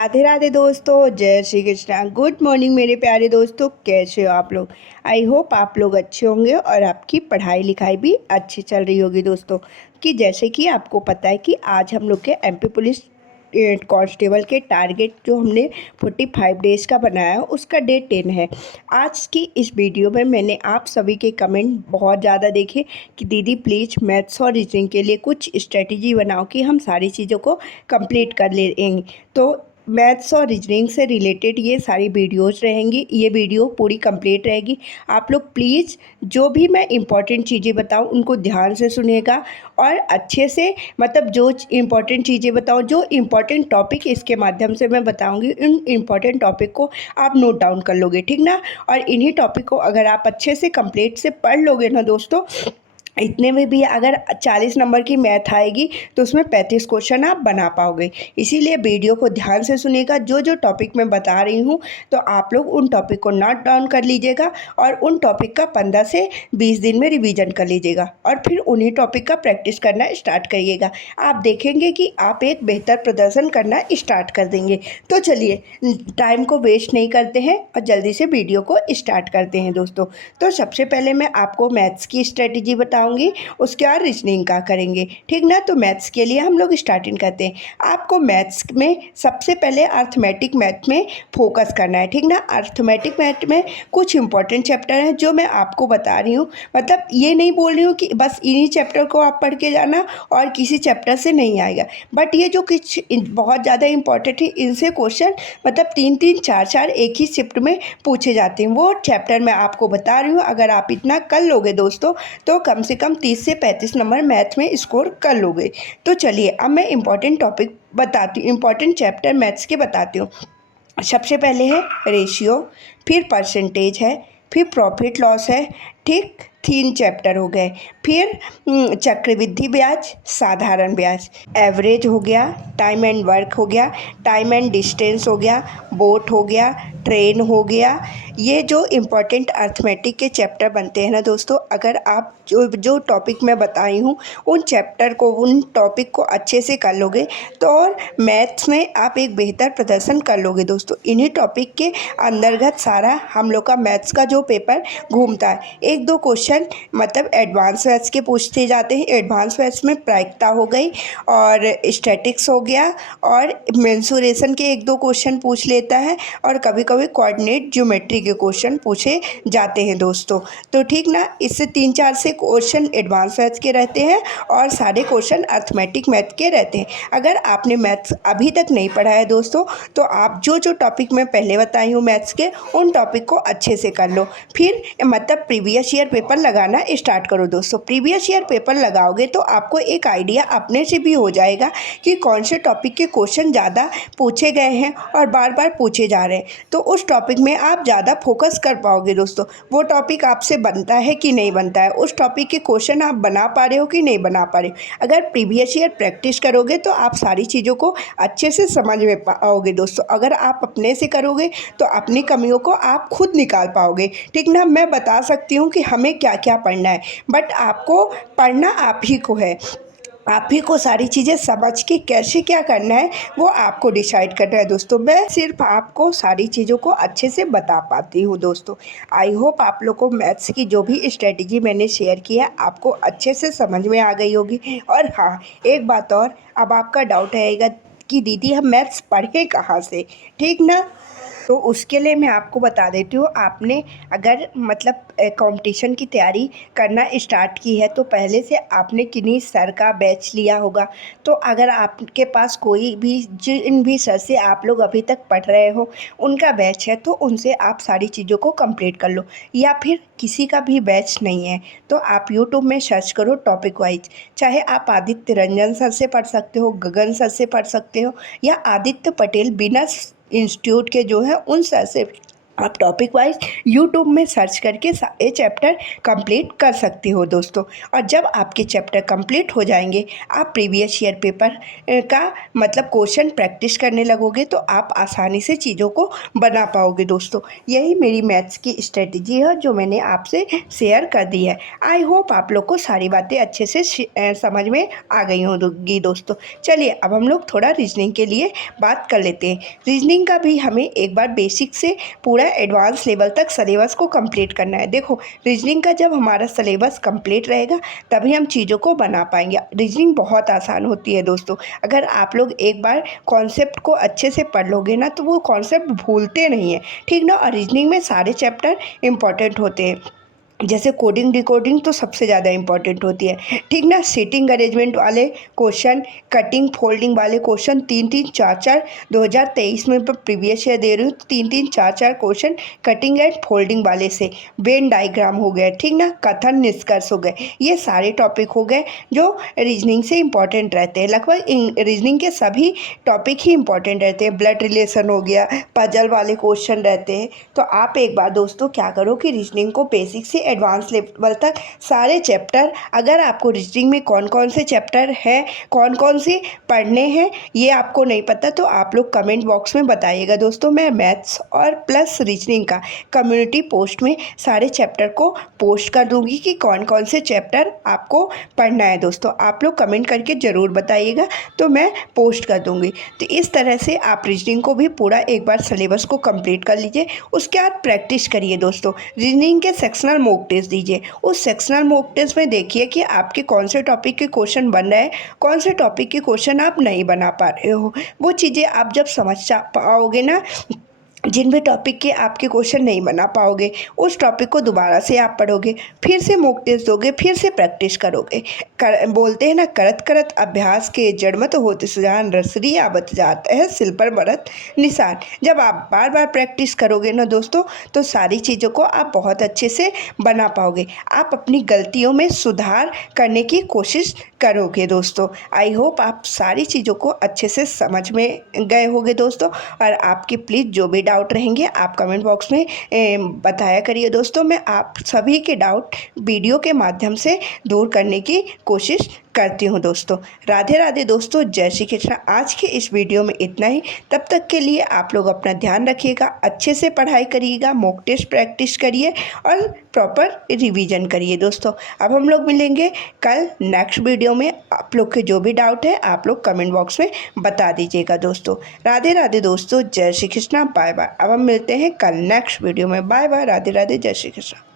राधे राधे दोस्तों, जय Shri Krishna. Good morning मेरे प्यारे दोस्तों, कैसे हो आप लोग। आई होप आप लोग अच्छे होंगे और आपकी पढ़ाई लिखाई भी अच्छी चल रही होगी दोस्तों। कि जैसे कि आपको पता है कि आज हम लोग के एमपी पुलिस कांस्टेबल के टारगेट जो हमने 45 डेज़ का बनाया है उसका डे 10 है। आज की इस वीडियो में मैंने आप सभी के कमेंट बहुत ज़्यादा देखे कि दीदी प्लीज़ मैथ्स और रीजनिंग के लिए कुछ स्ट्रेटजी बनाओ कि हम सारी चीज़ों को कंप्लीट कर लेंगे। तो मैथ्स और रीजनिंग से रिलेटेड ये सारी वीडियोस रहेंगी। ये वीडियो पूरी कंप्लीट रहेगी। आप लोग प्लीज़ जो भी मैं इम्पॉर्टेंट चीज़ें बताऊँ उनको ध्यान से सुनिएगा और अच्छे से मतलब जो इम्पॉर्टेंट चीज़ें बताऊँ, जो इम्पॉर्टेंट टॉपिक इसके माध्यम से मैं बताऊँगी, उन इम्पॉर्टेंट टॉपिक को आप नोट डाउन कर लोगे, ठीक ना। और इन्हीं टॉपिक को अगर आप अच्छे से कंप्लीट से पढ़ लोगे ना दोस्तों, इतने में भी अगर 40 नंबर की मैथ आएगी तो उसमें 35 क्वेश्चन आप बना पाओगे। इसीलिए वीडियो को ध्यान से सुनिएगा। जो जो टॉपिक मैं बता रही हूँ तो आप लोग उन टॉपिक को नोट डाउन कर लीजिएगा और उन टॉपिक का 15 से 20 दिन में रिवीजन कर लीजिएगा और फिर उन्हीं टॉपिक का प्रैक्टिस करना स्टार्ट करिएगा। आप देखेंगे कि आप एक बेहतर प्रदर्शन करना स्टार्ट कर देंगे। तो चलिए टाइम को वेस्ट नहीं करते हैं और जल्दी से वीडियो को स्टार्ट करते हैं दोस्तों। तो सबसे पहले मैं आपको मैथ्स की स्ट्रेटजी बताऊंगी, उसके बाद रीजनिंग का करेंगे, ठीक ना। तो मैथ्स के लिए हम लोग स्टार्टिंग करते हैं। आपको मैथ्स में सबसे पहले अर्थमेटिक मैथ में फोकस करना है, ठीक ना। अर्थमेटिक मैथ में कुछ इंपॉर्टेंट चैप्टर हैं जो मैं आपको बता रही हूँ। मतलब ये नहीं बोल रही हूँ कि बस इन्हीं चैप्टर को आप पढ़ के जाना और किसी चैप्टर से नहीं आएगा, बट ये जो कुछ बहुत ज़्यादा इंपॉर्टेंट है इनसे क्वेश्चन मतलब 3-3 4-4 एक ही शिफ्ट में पूछे जाते हैं। वो चैप्टर मैं आपको बता रही हूँ। अगर आप इतना कर लोगे दोस्तों तो कम से कम 30 से 35 नंबर मैथ में स्कोर कर लोगे। तो चलिए अब मैं इंपॉर्टेंट टॉपिक बताती हूँ, इंपॉर्टेंट चैप्टर मैथ्स के बताती हूँ। सबसे पहले है रेशियो, फिर परसेंटेज है, फिर प्रॉफिट लॉस है, ठीक। 3 चैप्टर हो गए। फिर चक्रवृद्धि ब्याज, साधारण ब्याज, एवरेज हो गया, टाइम एंड वर्क हो गया, टाइम एंड डिस्टेंस हो गया, बोट हो गया, ट्रेन हो गया। ये जो इम्पॉर्टेंट अर्थमेटिक के चैप्टर बनते हैं ना दोस्तों, अगर आप जो जो टॉपिक मैं बताई हूँ उन चैप्टर को, उन टॉपिक को अच्छे से कर लोगे तो और मैथ्स में आप एक बेहतर प्रदर्शन कर लोगे दोस्तों। इन्हीं टॉपिक के अंतर्गत सारा हम लोग का मैथ्स का जो पेपर घूमता है। 1-2 क्वेश्चन मतलब एडवांस मैथ्स के पूछते जाते हैं। एडवांस मैथ्स में प्रायिकता हो गई और स्टैटिक्स हो गया और मेंसुरेशन के 1-2 क्वेश्चन पूछ लेता है और कभी कभी कोऑर्डिनेट ज्योमेट्री के क्वेश्चन पूछे जाते हैं दोस्तों। तो ठीक ना, इससे 3-4 से क्वेश्चन एडवांस मैथ्स के रहते हैं और सारे क्वेश्चन अर्थमेटिक मैथ के रहते हैं। अगर आपने मैथ्स अभी तक नहीं पढ़ा है दोस्तों तो आप जो जो टॉपिक मैं पहले बताई हूँ मैथ्स के, उन टॉपिक को अच्छे से कर लो। फिर मतलब प्रीवियस ईयर पेपर लगाना स्टार्ट करो दोस्तों। प्रीवियस ईयर पेपर लगाओगे तो आपको एक आइडिया अपने से भी हो जाएगा कि कौन से टॉपिक के क्वेश्चन ज़्यादा पूछे गए हैं और बार बार पूछे जा रहे हैं। तो उस टॉपिक में आप ज़्यादा फोकस कर पाओगे दोस्तों। वो टॉपिक आपसे बनता है कि नहीं बनता है, उस टॉपिक के क्वेश्चन आप बना पा रहे हो कि नहीं बना पा रहे हो। अगर प्रीवियस ईयर प्रैक्टिस करोगे तो आप सारी चीज़ों को अच्छे से समझ में पाओगे दोस्तों। अगर आप अपने से करोगे तो अपनी कमियों को आप खुद निकाल पाओगे, ठीक ना। मैं बता सकती हूँ कि हमें क्या क्या पढ़ना है, बट आपको पढ़ना आप ही को है। आप ही को सारी चीज़ें समझ के कैसे क्या करना है वो आपको डिसाइड करना है दोस्तों। मैं सिर्फ आपको सारी चीज़ों को अच्छे से बता पाती हूँ दोस्तों। आई होप आप लोग को मैथ्स की जो भी स्ट्रेटजी मैंने शेयर की है आपको अच्छे से समझ में आ गई होगी। और हाँ, एक बात और, अब आपका डाउट आएगा कि दीदी हम मैथ्स पढ़े कहाँ से, ठीक ना। तो उसके लिए मैं आपको बता देती हूँ। आपने अगर मतलब कंपटीशन की तैयारी करना स्टार्ट की है तो पहले से आपने किन्हीं सर का बैच लिया होगा। तो अगर आपके पास कोई भी जिन भी सर से आप लोग अभी तक पढ़ रहे हो उनका बैच है तो उनसे आप सारी चीज़ों को कंप्लीट कर लो। या फिर किसी का भी बैच नहीं है तो आप यूट्यूब में सर्च करो टॉपिक वाइज। चाहे आप आदित्य रंजन सर से पढ़ सकते हो, गगन सर से पढ़ सकते हो, या आदित्य पटेल बिना इंस्टीट्यूट के जो है उन सर से आप टॉपिक वाइज यूट्यूब में सर्च करके सारे चैप्टर कंप्लीट कर सकते हो दोस्तों। और जब आपके चैप्टर कंप्लीट हो जाएंगे, आप प्रीवियस ईयर पेपर का मतलब क्वेश्चन प्रैक्टिस करने लगोगे, तो आप आसानी से चीज़ों को बना पाओगे दोस्तों। यही मेरी मैथ्स की स्ट्रेटजी है जो मैंने आपसे शेयर कर दी है। आई होप आप लोग को सारी बातें अच्छे से समझ में आ गई होंगी दोस्तों। चलिए अब हम लोग थोड़ा रीजनिंग के लिए बात कर लेते हैं। रीजनिंग का भी हमें एक बार बेसिक से पूरा एडवांस लेवल तक सिलेबस को कंप्लीट करना है। देखो, रीजनिंग का जब हमारा सिलेबस कंप्लीट रहेगा तभी हम चीज़ों को बना पाएंगे। रीजनिंग बहुत आसान होती है दोस्तों। अगर आप लोग एक बार कॉन्सेप्ट को अच्छे से पढ़ लोगे ना, तो वो कॉन्सेप्ट भूलते नहीं है, ठीक ना। और रीजनिंग में सारे चैप्टर इंपॉर्टेंट होते हैं। जैसे कोडिंग डिकोडिंग तो सबसे ज़्यादा इंपॉर्टेंट होती है, ठीक ना। सीटिंग अरेंजमेंट वाले क्वेश्चन, कटिंग फोल्डिंग वाले क्वेश्चन 3-3, 4-4 2023 में प्रीवियस ईयर दे रही हूँ, तो 3-3, 4-4 क्वेश्चन कटिंग एंड फोल्डिंग वाले से। वेन डायग्राम हो गया, ठीक ना। कथन निष्कर्ष हो गए, ये सारे टॉपिक हो गए जो रीजनिंग से इंपॉर्टेंट रहते हैं। लगभग रीजनिंग के सभी टॉपिक ही इंपॉर्टेंट रहते हैं। ब्लड रिलेशन हो गया, पजल वाले क्वेश्चन रहते हैं। तो आप एक बार दोस्तों क्या करो कि रीजनिंग को बेसिक से एडवांस लेवल तक सारे चैप्टर, अगर आपको रीजनिंग में कौन कौन से चैप्टर है, कौन कौन से पढ़ने हैं, ये आपको नहीं पता तो आप लोग कमेंट बॉक्स में बताइएगा दोस्तों। मैं मैथ्स और प्लस रीजनिंग का कम्युनिटी पोस्ट में सारे चैप्टर को पोस्ट कर दूंगी कि कौन कौन से चैप्टर आपको पढ़ना है दोस्तों। आप लोग कमेंट करके ज़रूर बताइएगा तो मैं पोस्ट कर दूंगी। तो इस तरह से आप रीजनिंग को भी पूरा एक बार सिलेबस को कंप्लीट कर लीजिए। उसके बाद प्रैक्टिस करिए दोस्तों। रीजनिंग के सेक्शनल मॉक टेस्ट दीजिए। उस सेक्शनल मॉक टेस्ट में देखिए कि आपके कौन से टॉपिक के क्वेश्चन बन रहे हैं, कौन से टॉपिक के क्वेश्चन आप नहीं बना पा रहे हो। वो चीज़ें आप जब समझ पाओगे ना, जिन भी टॉपिक के आपके क्वेश्चन नहीं बना पाओगे, उस टॉपिक को दोबारा से आप पढ़ोगे, फिर से मॉक टेस्ट दोगे, फिर से प्रैक्टिस करोगे। बोलते हैं ना, करत करत अभ्यास के जड़मत होते सुजान, रसरी आवत जाता है सिल पर बढ़त निशान। जब आप बार बार प्रैक्टिस करोगे ना दोस्तों, तो सारी चीज़ों को आप बहुत अच्छे से बना पाओगे। आप अपनी गलतियों में सुधार करने की कोशिश करोगे दोस्तों। आई होप आप सारी चीज़ों को अच्छे से समझ में गए होंगे दोस्तों। और आपकी प्लीज़ जो भी डाउट रहेंगे आप कमेंट बॉक्स में बताया करिए दोस्तों। मैं आप सभी के डाउट वीडियो के माध्यम से दूर करने की कोशिश करती हूँ दोस्तों। राधे राधे दोस्तों, जय श्री कृष्ण। आज के इस वीडियो में इतना ही। तब तक के लिए आप लोग अपना ध्यान रखिएगा, अच्छे से पढ़ाई करिएगा, मॉक टेस्ट प्रैक्टिस करिए और प्रॉपर रिवीजन करिए दोस्तों। अब हम लोग मिलेंगे कल नेक्स्ट वीडियो में। आप लोग के जो भी डाउट है आप लोग कमेंट बॉक्स में बता दीजिएगा दोस्तों। राधे राधे दोस्तों, जय श्री कृष्ण, बाय बाय। अब हम मिलते हैं कल नेक्स्ट वीडियो में। बाय बाय, राधे राधे, जय श्री कृष्ण।